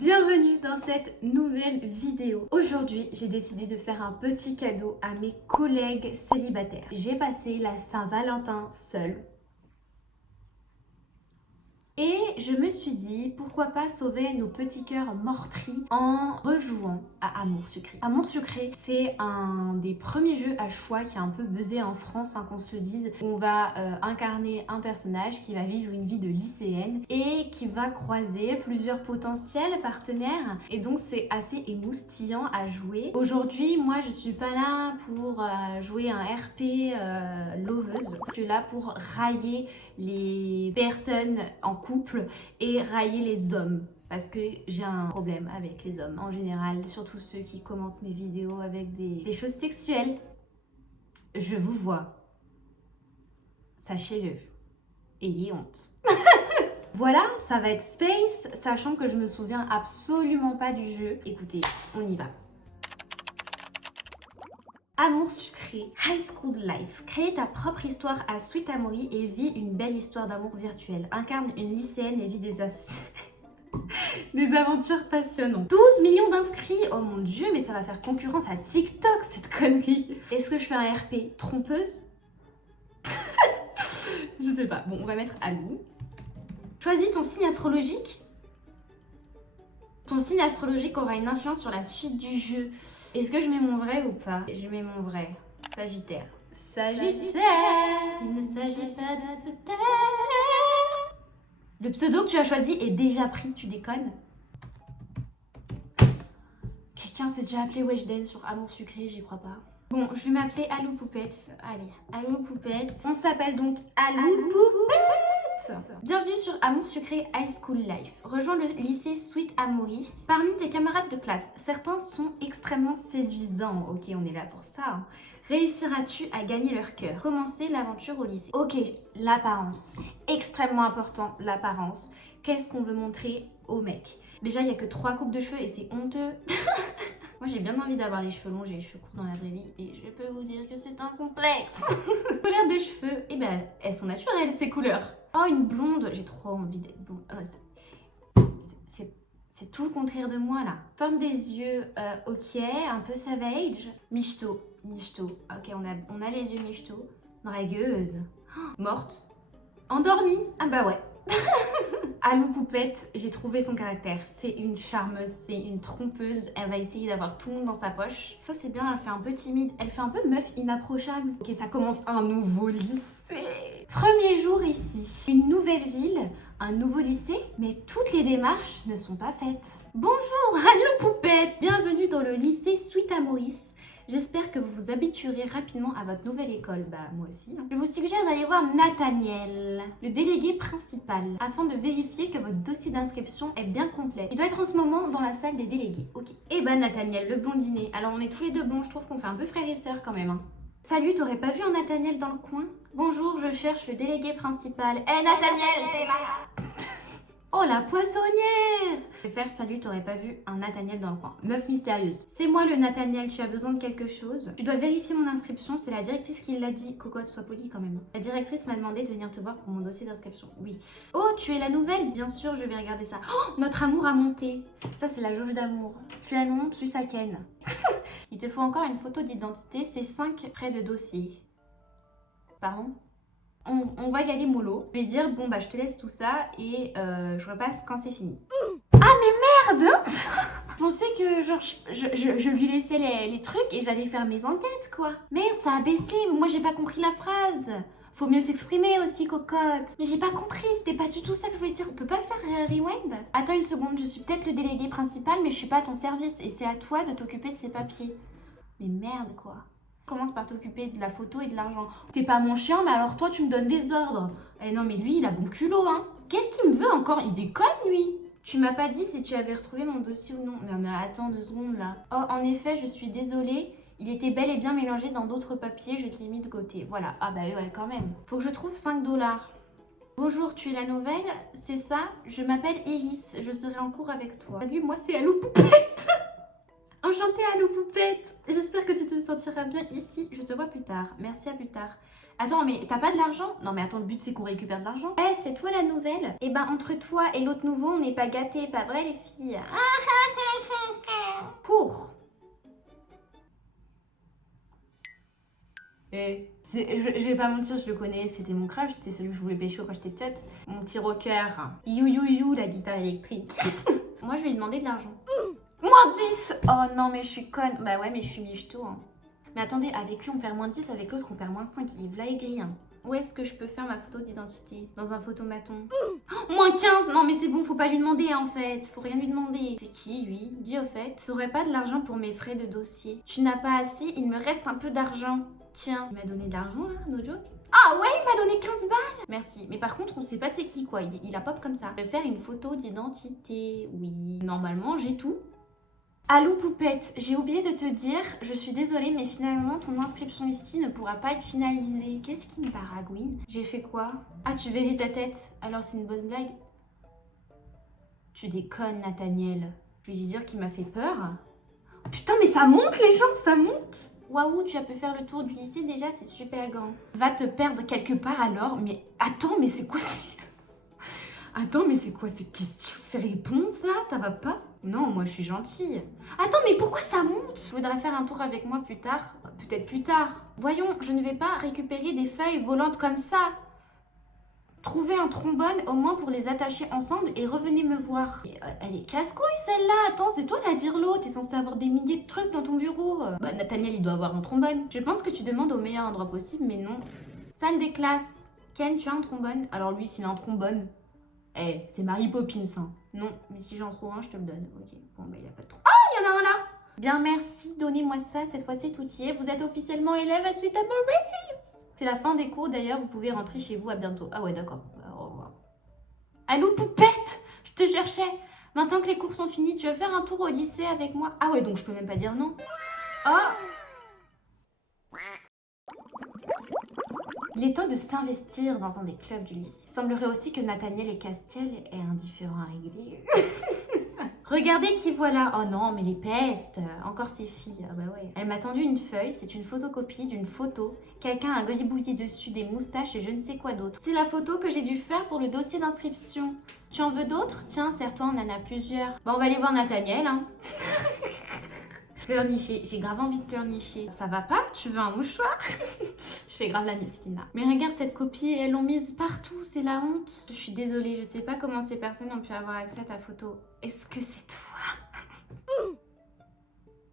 Bienvenue dans cette nouvelle vidéo. Aujourd'hui, j'ai décidé de faire un petit cadeau à mes collègues célibataires. J'ai passé la Saint-Valentin seule. Et je me suis dit, pourquoi pas sauver nos petits cœurs meurtris en rejouant à Amour Sucré. Amour Sucré, c'est un des premiers jeux à choix qui a un peu buzzé en France, qu'on se le dise, où on va incarner un personnage qui va vivre une vie de lycéenne et qui va croiser plusieurs potentiels partenaires. Et donc, c'est assez émoustillant à jouer. Aujourd'hui, moi, je suis pas là pour jouer un RP loveuse. Je suis là pour railler les personnes en couple et railler les hommes parce que j'ai un problème avec les hommes en général, surtout ceux qui commentent mes vidéos avec des choses sexuelles. Je vous vois, sachez-le, ayez honte. Voilà, ça va être space, sachant que je me souviens absolument pas du jeu. Écoutez, on y va. Amour Sucré, High School Life. Crée ta propre histoire à Sweet Amory et vis une belle histoire d'amour virtuelle. Incarne une lycéenne et vis des aventures passionnantes. 12 millions d'inscrits. Oh mon dieu, mais ça va faire concurrence à TikTok, cette connerie. Est-ce que je fais un RP trompeuse? Je sais pas. Bon, on va mettre Alou. Choisis ton signe astrologique. Ton signe astrologique aura une influence sur la suite du jeu. Est-ce que je mets mon vrai ou pas? Je mets mon vrai. Sagittaire. Sagittaire, il ne s'agit pas de se taire. Le pseudo que tu as choisi est déjà pris, tu déconnes? Quelqu'un s'est déjà appelé Weshden sur Amour Sucré, j'y crois pas. Bon, je vais m'appeler Alou Poupette. Allez, Alou Poupette. On s'appelle donc Alou Poupette. Bienvenue sur Amour Sucré High School Life. Rejoins le lycée Sweet Amoris. Parmi tes camarades de classe, certains sont extrêmement séduisants. Ok, on est là pour ça. Hein. Réussiras-tu à gagner leur cœur? Commencer l'aventure au lycée. Ok, l'apparence. Extrêmement important, l'apparence. Qu'est-ce qu'on veut montrer aux mecs? Déjà, il n'y a que 3 coupes de cheveux et c'est honteux. Moi, j'ai bien envie d'avoir les cheveux longs, j'ai les cheveux courts dans la vraie vie et je peux vous dire que c'est un complexe. Couleur de cheveux, eh ben, elles sont naturelles, ces couleurs. Oh, une blonde, j'ai trop envie d'être blonde. C'est tout le contraire de moi, là. Forme des yeux, ok, un peu savage. Michto. Ok, on a les yeux michto. Dragueuse. Oh, morte. Endormie. Ah bah ouais. Alou Poupette, j'ai trouvé son caractère. C'est une charmeuse, c'est une trompeuse. Elle va essayer d'avoir tout le monde dans sa poche. Ça c'est bien, elle fait un peu timide. Elle fait un peu meuf inapprochable. Ok, ça commence un nouveau lycée. Premier jour ici. Une nouvelle ville, un nouveau lycée, mais toutes les démarches ne sont pas faites. Bonjour, Alou Poupette. Bienvenue dans le lycée Sweet Amoris. J'espère que vous vous habituerez rapidement à votre nouvelle école. Bah, moi aussi. Hein. Je vous suggère d'aller voir Nathaniel, le délégué principal, afin de vérifier que votre dossier d'inscription est bien complet. Il doit être en ce moment dans la salle des délégués. Ok. Et bah, Nathaniel, le blondinet. Alors, on est tous les deux bons. Je trouve qu'on fait un peu frères et sœurs quand même. Hein. Salut, t'aurais pas vu un Nathaniel dans le coin? Bonjour, je cherche le délégué principal. Hé, Nathaniel, t'es là? Oh, la poissonnière! Je vais faire salut, t'aurais pas vu un Nathaniel dans le coin. Meuf mystérieuse. C'est moi le Nathaniel, tu as besoin de quelque chose? Tu dois vérifier mon inscription, c'est la directrice qui l'a dit. Cocotte, sois polie quand même. La directrice m'a demandé de venir te voir pour mon dossier d'inscription. Oui. Oh, tu es la nouvelle? Bien sûr, je vais regarder ça. Oh, notre amour a monté. Ça, c'est la jauge d'amour. Tu as honte, tu s'aken. Il te faut encore une photo d'identité, c'est 5 près de dossier. Pardon? On va y aller mollo. Je vais dire, bon bah je te laisse tout ça et je repasse quand c'est fini. Ah mais merde. Je pensais que genre je lui laissais les trucs et j'allais faire mes enquêtes quoi. Merde, ça a baissé, moi j'ai pas compris la phrase. Faut mieux s'exprimer aussi, cocotte. Mais j'ai pas compris, c'était pas du tout ça que je voulais dire. On peut pas faire rewind? Attends une seconde, je suis peut-être le délégué principal mais je suis pas à ton service et c'est à toi de t'occuper de ces papiers. Mais merde quoi. Commence par t'occuper de la photo et de l'argent. T'es pas mon chien, mais alors toi tu me donnes des ordres. Eh non mais lui il a bon culot hein. Qu'est-ce qu'il me veut encore? Il déconne lui. Tu m'as pas dit si tu avais retrouvé mon dossier ou non. Non mais attends 2 secondes là. Oh en effet je suis désolée. Il était bel et bien mélangé dans d'autres papiers, je te l'ai mis de côté. Voilà. Ah bah ouais quand même. Faut que je trouve 5 $. Bonjour, tu es la nouvelle? C'est ça? Je m'appelle Iris, je serai en cours avec toi. Salut, moi c'est Alou Poupette. Enchantée Alou Poupette. J'espère que tu te sentiras bien ici. Je te vois plus tard. Merci, à plus tard. Attends, mais t'as pas de l'argent? Non, mais attends, le but c'est qu'on récupère de l'argent. Eh, c'est toi la nouvelle? Eh ben, entre toi et l'autre nouveau, on n'est pas gâtés, pas vrai les filles? Cours. Eh, je vais pas mentir, je le connais, c'était mon crush, c'était celui que je voulais pécho quand j'étais petite. Mon petit rocker. You, you, you, la guitare électrique. Moi, je vais lui demander de l'argent. Moins 10. Oh non, mais je suis conne. Bah ouais, mais je suis michto. Hein. Mais attendez, avec lui, on perd moins 10, avec l'autre, on perd moins 5. Il est v'là aigri. Hein. Où est-ce que je peux faire ma photo d'identité? Dans un photomaton. Oh, moins 15. Non, mais c'est bon, faut pas lui demander, en fait. Faut rien lui demander. C'est qui, lui? Dis au fait. T'aurais pas de l'argent pour mes frais de dossier? Tu n'as pas assez, il me reste un peu d'argent. Tiens, il m'a donné de l'argent, là, no joke. Ah ouais, il m'a donné 15 balles. Merci. Mais par contre, on sait pas c'est qui, quoi. Il a pop comme ça. Je vais faire une photo d'identité. Oui. Normalement, j'ai tout. Allô poupette, j'ai oublié de te dire, je suis désolée mais finalement ton inscription ici ne pourra pas être finalisée. Qu'est-ce qui me baragouine? J'ai fait quoi? Ah tu verrais ta tête, alors c'est une bonne blague? Tu déconnes Nathaniel. Je vais lui dire qu'il m'a fait peur. Oh, putain mais ça monte les gens, ça monte. Waouh, tu as pu faire le tour du lycée déjà, c'est super grand. Va te perdre quelque part alors, mais attends mais c'est quoi Attends, mais c'est quoi ces questions, ces réponses là? Ça va pas? Non, moi je suis gentille. Attends, mais pourquoi ça monte? Je voudrais faire un tour avec moi plus tard. Peut-être plus tard. Voyons, je ne vais pas récupérer des feuilles volantes comme ça. Trouvez un trombone au moins pour les attacher ensemble et revenez me voir. Et, elle est casse-couille celle-là. Attends, c'est toi la dirlo. T'es censée avoir des milliers de trucs dans ton bureau. Bah Nathaniel, il doit avoir un trombone. Je pense que tu demandes au meilleur endroit possible, mais non. Salle des classes. Ken, tu as un trombone? Alors lui, s'il a un trombone... Eh, c'est Mary Poppins, hein. Non, mais si j'en trouve un, je te le donne. Ok, bon, bah, il n'y a pas de trop. Ah, il y en a un là. Bien, merci, donnez-moi ça. Cette fois-ci, tout y est. Vous êtes officiellement élève à Suite à Maurice. C'est la fin des cours, d'ailleurs. Vous pouvez rentrer chez vous. À bientôt. Ah ouais, d'accord. Au revoir. Allô, poupette? Je te cherchais. Maintenant que les cours sont finis, tu vas faire un tour au lycée avec moi? Ah ouais, donc je peux même pas dire non. Oh! Il est temps de s'investir dans un des clubs du lycée. Il semblerait aussi que Nathaniel et Castiel aient un différend à régler. Regardez qui voilà. Oh non, mais les pestes. Encore ces filles. Ah bah ouais. Elle m'a tendu une feuille. C'est une photocopie d'une photo. Quelqu'un a gribouillé dessus des moustaches et je ne sais quoi d'autre. C'est la photo que j'ai dû faire pour le dossier d'inscription. Tu en veux d'autres? Tiens, serre-toi, on en a plusieurs. Bon, on va aller voir Nathaniel, hein. Pleurnicher, j'ai grave envie de pleurnicher. Ça va pas? Tu veux un mouchoir? Je fais grave la miskina. Mais regarde cette copie, elles l'ont mise partout, c'est la honte. Je suis désolée, je sais pas comment ces personnes ont pu avoir accès à ta photo. Est-ce que c'est toi?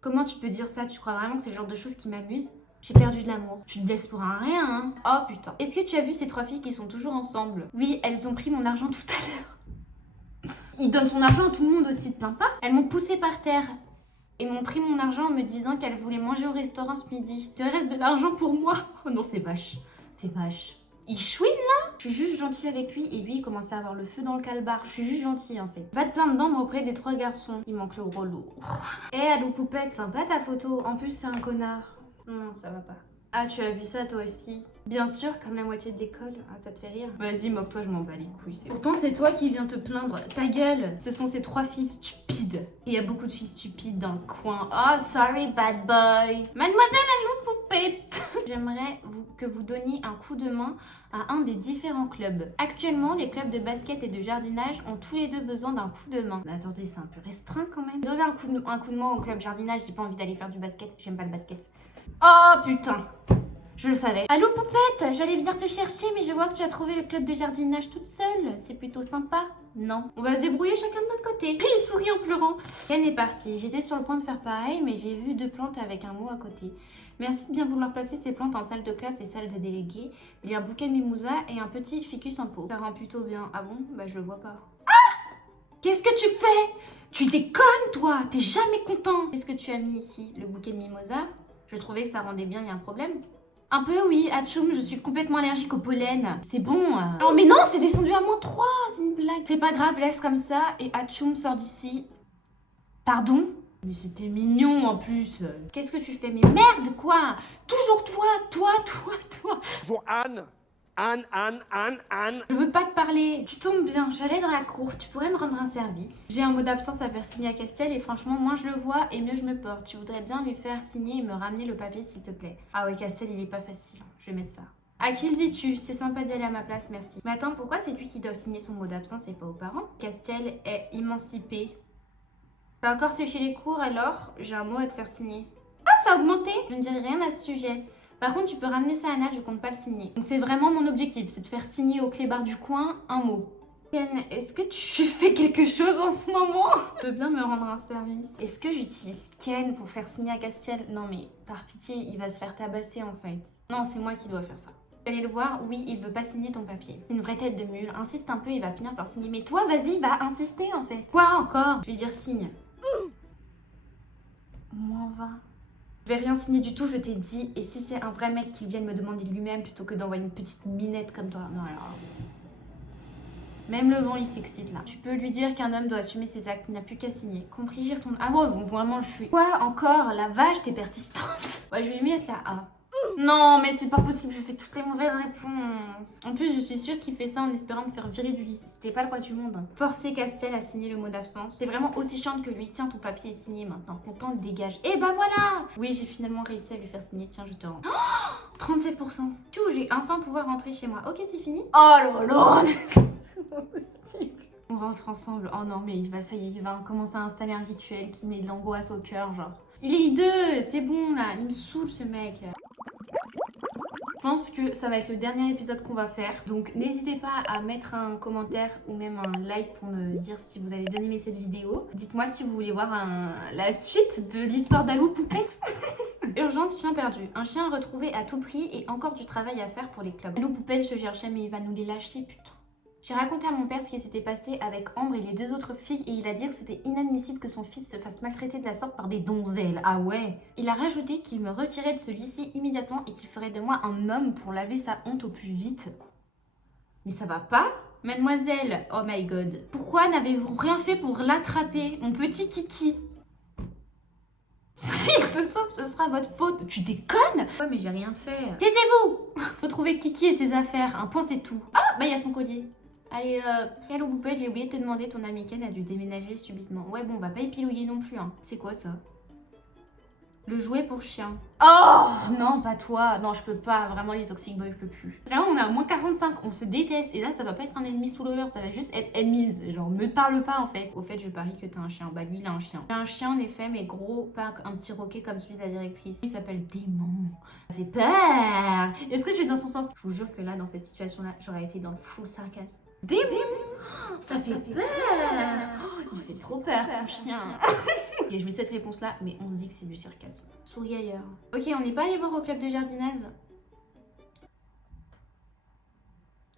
Comment tu peux dire ça? Tu crois vraiment que c'est le genre de choses qui m'amusent? J'ai perdu de l'amour. Tu te blesses pour un rien, hein? Oh putain. Est-ce que tu as vu ces trois filles qui sont toujours ensemble? Oui, elles ont pris mon argent tout à l'heure. Il donne son argent à tout le monde aussi, te plains pas? Elles m'ont poussé par terre. Et m'ont pris mon argent en me disant qu'elle voulait manger au restaurant ce midi. Tu restes de l'argent pour moi? Oh non, c'est vache. C'est vache. Il chouine là? Je suis juste gentille avec lui et lui il commence à avoir le feu dans le calbar. Je suis juste gentille en fait. Va te plaindre d'âme auprès des trois garçons. Il manque le gros lourd. Eh allô poupette, sympa ta photo. En plus c'est un connard. Non, ça va pas. Ah, tu as vu ça toi aussi? Bien sûr, comme la moitié de l'école. Ah, ça te fait rire? Vas-y, moque-toi, je m'en bats les couilles. Pourtant, c'est toi qui viens te plaindre. Ta gueule! Ce sont ces trois filles stupides. Et il y a beaucoup de filles stupides dans le coin. Oh, sorry, bad boy. Mademoiselle Allô Poupette! J'aimerais que vous donniez un coup de main à un des différents clubs. Actuellement, les clubs de basket et de jardinage ont tous les deux besoin d'un coup de main. Mais attendez, c'est un peu restreint quand même. Donnez un coup de main au club jardinage, j'ai pas envie d'aller faire du basket, j'aime pas le basket. Oh putain! Je le savais. Allô poupette, j'allais venir te chercher mais je vois que tu as trouvé le club de jardinage toute seule. C'est plutôt sympa. Non. On va se débrouiller chacun de notre côté. Il sourit en pleurant. Ken est parti. J'étais sur le point de faire pareil mais j'ai vu deux plantes avec un mot à côté. Merci de bien vouloir placer ces plantes en salle de classe et salle de délégués. Il y a un bouquet de mimosa et un petit ficus en pot. Ça rend plutôt bien. Ah bon? Bah je le vois pas. Ah! Qu'est-ce que tu fais? Tu déconnes toi? T'es jamais content. Qu'est-ce que tu as mis ici? Le bouquet de mimosa? Je trouvais que ça rendait bien, il y a un problème? Un peu, oui. Atchoum, je suis complètement allergique au pollen. C'est bon. Oh, mais non, c'est descendu à -3. C'est une blague. C'est pas grave, laisse comme ça. Et Atchoum sort d'ici. Pardon? Mais c'était mignon en plus. Qu'est-ce que tu fais? Mais merde, quoi? Toujours toi. Bonjour Anne. Anne. Je veux pas te parler. Tu tombes bien, j'allais dans la cour. Tu pourrais me rendre un service? J'ai un mot d'absence à faire signer à Castiel et franchement, moins je le vois et mieux je me porte. Tu voudrais bien lui faire signer et me ramener le papier s'il te plaît. Ah ouais, Castiel, il est pas facile. Je vais mettre ça. À qui le dis-tu? C'est sympa d'y aller à ma place, merci. Mais attends, pourquoi c'est lui qui doit signer son mot d'absence et pas aux parents? Castiel est émancipé. T'as encore séché les cours alors? J'ai un mot à te faire signer. Ah, ça a augmenté? Je ne dirai rien à ce sujet. Par contre, tu peux ramener ça à Nat, je compte pas le signer. Donc c'est vraiment mon objectif, c'est de faire signer au clébard du coin un mot. Ken, est-ce que tu fais quelque chose en ce moment? Je peux bien me rendre un service. Est-ce que j'utilise Ken pour faire signer à Castiel? Non mais, par pitié, il va se faire tabasser en fait. Non, c'est moi qui dois faire ça. Allez le voir, oui, il veut pas signer ton papier. C'est une vraie tête de mule, insiste un peu, il va finir par signer. Mais toi, vas-y, va insister en fait. Quoi encore? Je vais dire signe. Moins 20. Je vais rien signer du tout, je t'ai dit. Et si c'est un vrai mec qui vienne me demander lui-même plutôt que d'envoyer une petite minette comme toi. Non alors. Même le vent il s'excite là. Tu peux lui dire qu'un homme doit assumer ses actes, il n'a plus qu'à signer. Compris, j'y retourne. Ah ouais, bon vraiment je suis... Quoi encore? La vache, t'es persistante. Ouais, je vais lui mettre la A. Non, mais c'est pas possible, je fais toutes les mauvaises réponses. En plus, je suis sûre qu'il fait ça en espérant me faire virer du lycée. C'était pas le roi du monde. Forcer Castiel à signer le mot d'absence. C'est vraiment aussi chiante que lui. Tiens, ton papier est signé maintenant. Content, dégage. Et bah voilà! Oui, j'ai finalement réussi à lui faire signer. Tiens, je te rends. Oh, 37%. Tu vois, j'ai enfin pouvoir rentrer chez moi. Ok, c'est fini? Oh là là! C'est pas possible. On rentre ensemble. Oh non, mais ça y est, il va commencer à installer un rituel qui met de l'angoisse au cœur, genre. Il est hideux, c'est bon là. Il me saoule ce mec. Je pense que ça va être le dernier épisode qu'on va faire. Donc n'hésitez pas à mettre un commentaire ou même un like pour me dire si vous avez bien aimé cette vidéo. Dites-moi si vous voulez voir la suite de l'histoire d'Alou Poupette. Urgence, chien perdu. Un chien retrouvé à tout prix et encore du travail à faire pour les clubs. Alou Poupette, je cherchais mais il va nous les lâcher, putain. J'ai raconté à mon père ce qui s'était passé avec Ambre et les deux autres filles et il a dit que c'était inadmissible que son fils se fasse maltraiter de la sorte par des donzelles. Ah ouais. Il a rajouté qu'il me retirait de ce lycée immédiatement et qu'il ferait de moi un homme pour laver sa honte au plus vite. Mais ça va pas? Mademoiselle, oh my god. Pourquoi n'avez-vous rien fait pour l'attraper, mon petit kiki? Si il se sauve, ce sera votre faute. Tu déconnes? Ouais, mais j'ai rien fait. Taisez-vous! Retrouvez Kiki et ses affaires. Un point, c'est tout. Ah, bah il y a son collier. Allez, hello Poupette, j'ai oublié de te demander, ton ami Ken a dû déménager subitement. Ouais, bon, on va pas épilouiller non plus, hein. C'est quoi ça? Le jouet pour chien. Oh non, pas toi. Non, je peux pas. Vraiment, les Toxic Boys, je peux plus. Vraiment, on est à moins 45. On se déteste. Et là, ça va pas être un ennemi sous l'over. Ça va juste être enemies. Genre, me parle pas, en fait. Au fait, je parie que t'as un chien. Bah, lui, il a un chien. J'ai un chien, en effet, mais gros, pas un petit roquet comme celui de la directrice. Il s'appelle Démon. Ça fait peur. Est-ce que je suis dans son sens? Je vous jure que là, dans cette situation-là, j'aurais été dans le full sarcasme. Démon. Ça fait peur. Oh, il fait trop peur, ton chien. Ok, je mets cette réponse-là, mais on se dit que c'est du sarcasme. Souris ailleurs. Ok, on n'est pas allé voir au club de jardinage.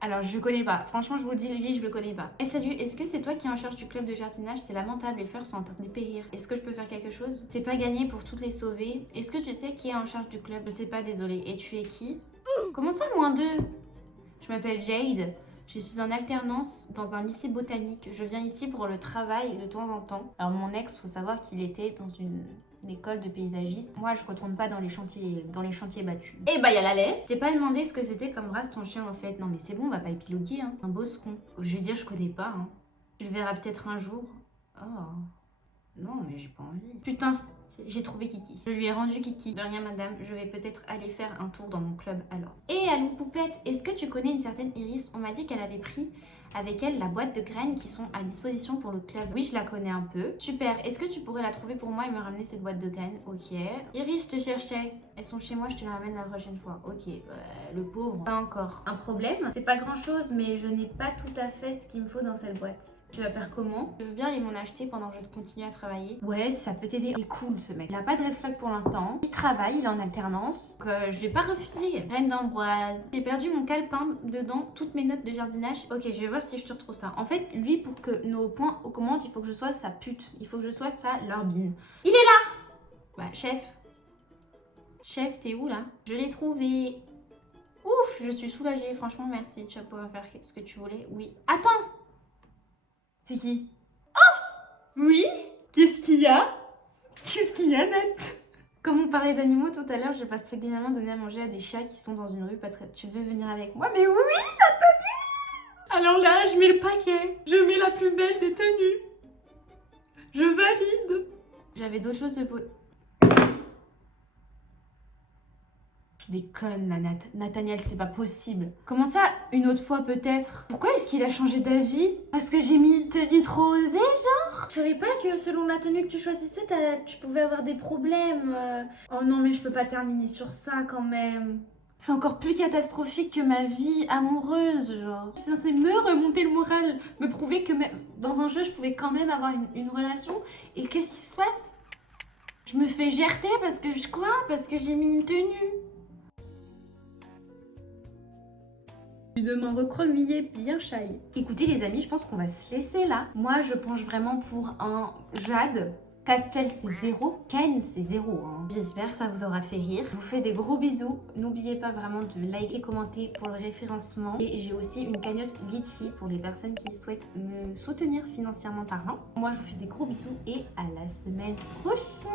Alors, je le connais pas. Franchement, je vous le dis, lui, je le connais pas. Eh salut, est-ce que c'est toi qui es en charge du club de jardinage? C'est lamentable, les fleurs sont en train de périr. Est-ce que je peux faire quelque chose? C'est pas gagné pour toutes les sauver. Est-ce que tu sais qui est en charge du club? Je sais pas, désolée. Et tu es qui? Comment ça, -2? Je m'appelle Jade. Je suis en alternance dans un lycée botanique. Je viens ici pour le travail de temps en temps. Alors mon ex, faut savoir qu'il était dans une école de paysagiste. Moi, je retourne pas dans les chantiers battus. Et bah, il y a la laisse. Je t'ai pas demandé ce que c'était comme race ton chien en fait. Non mais c'est bon, on va pas épiloguer, hein. Un bosseron. Je vais dire, je connais pas, hein. Tu le verras peut-être un jour. Oh. Non, mais j'ai pas envie. Putain. J'ai trouvé Kiki. Je lui ai rendu Kiki. De rien, madame, je vais peut-être aller faire un tour dans mon club alors. Et Alou Poupette, est-ce que tu connais une certaine Iris? On m'a dit qu'elle avait pris avec elle la boîte de graines qui sont à disposition pour le club. Oui, je la connais un peu. Super, est-ce que tu pourrais la trouver pour moi et me ramener cette boîte de graines? Ok. Iris, je te cherchais. Elles sont chez moi, je te les ramène la prochaine fois. Ok, le pauvre. Pas encore. Un problème? C'est pas grand-chose, mais je n'ai pas tout à fait ce qu'il me faut dans cette boîte. Tu vas faire comment? Je veux bien aller m'en acheter pendant que je continue à travailler. Ouais, ça peut t'aider. Il est cool ce mec. Il a pas de red flag pour l'instant. Il travaille, il est en alternance. Donc je vais pas refuser. Reine d'Ambroise. J'ai perdu mon calepin dedans, toutes mes notes de jardinage. Ok, je vais voir si je te retrouve ça. En fait, lui, pour que nos points augmentent, il faut que je sois sa pute. Il faut que je sois sa larbine. Il est là! Bah, chef. Chef, t'es où là? Je l'ai trouvé. Ouf, je suis soulagée. Franchement, merci. Tu vas pouvoir faire ce que tu voulais. Oui. Attends! C'est qui? Oh! Oui? Qu'est-ce qu'il y a? Qu'est-ce qu'il y a, Nat? Comme on parlait d'animaux tout à l'heure, je passe régulièrement donner à manger à des chats qui sont dans une rue pas très... Tu veux venir avec moi? Mais oui, Nathalie! Alors là, je mets le paquet. Je mets la plus belle des tenues. Je valide. J'avais d'autres choses de... Tu déconnes là, Nathaniel, c'est pas possible. Comment ça, une autre fois peut-être? Pourquoi est-ce qu'il a changé d'avis? Parce que j'ai mis une tenue trop osée, genre? Je savais pas que selon la tenue que tu choisissais, tu pouvais avoir des problèmes. Oh non, mais je peux pas terminer sur ça quand même. C'est encore plus catastrophique que ma vie amoureuse, genre. C'est censé me remonter le moral, me prouver que même dans un jeu, je pouvais quand même avoir une relation. Et qu'est-ce qui se passe? Je me fais gerter parce que Parce que j'ai mis une tenue. De m'en recroqueviller bien shy. Écoutez les amis, je pense qu'on va se laisser là. Moi, je penche vraiment pour un Jade. Castel, c'est 0. Ken, c'est 0. Hein. J'espère que ça vous aura fait rire. Je vous fais des gros bisous. N'oubliez pas vraiment de liker, commenter pour le référencement. Et j'ai aussi une cagnotte Litchi pour les personnes qui souhaitent me soutenir financièrement parlant. Moi, je vous fais des gros bisous et à la semaine prochaine.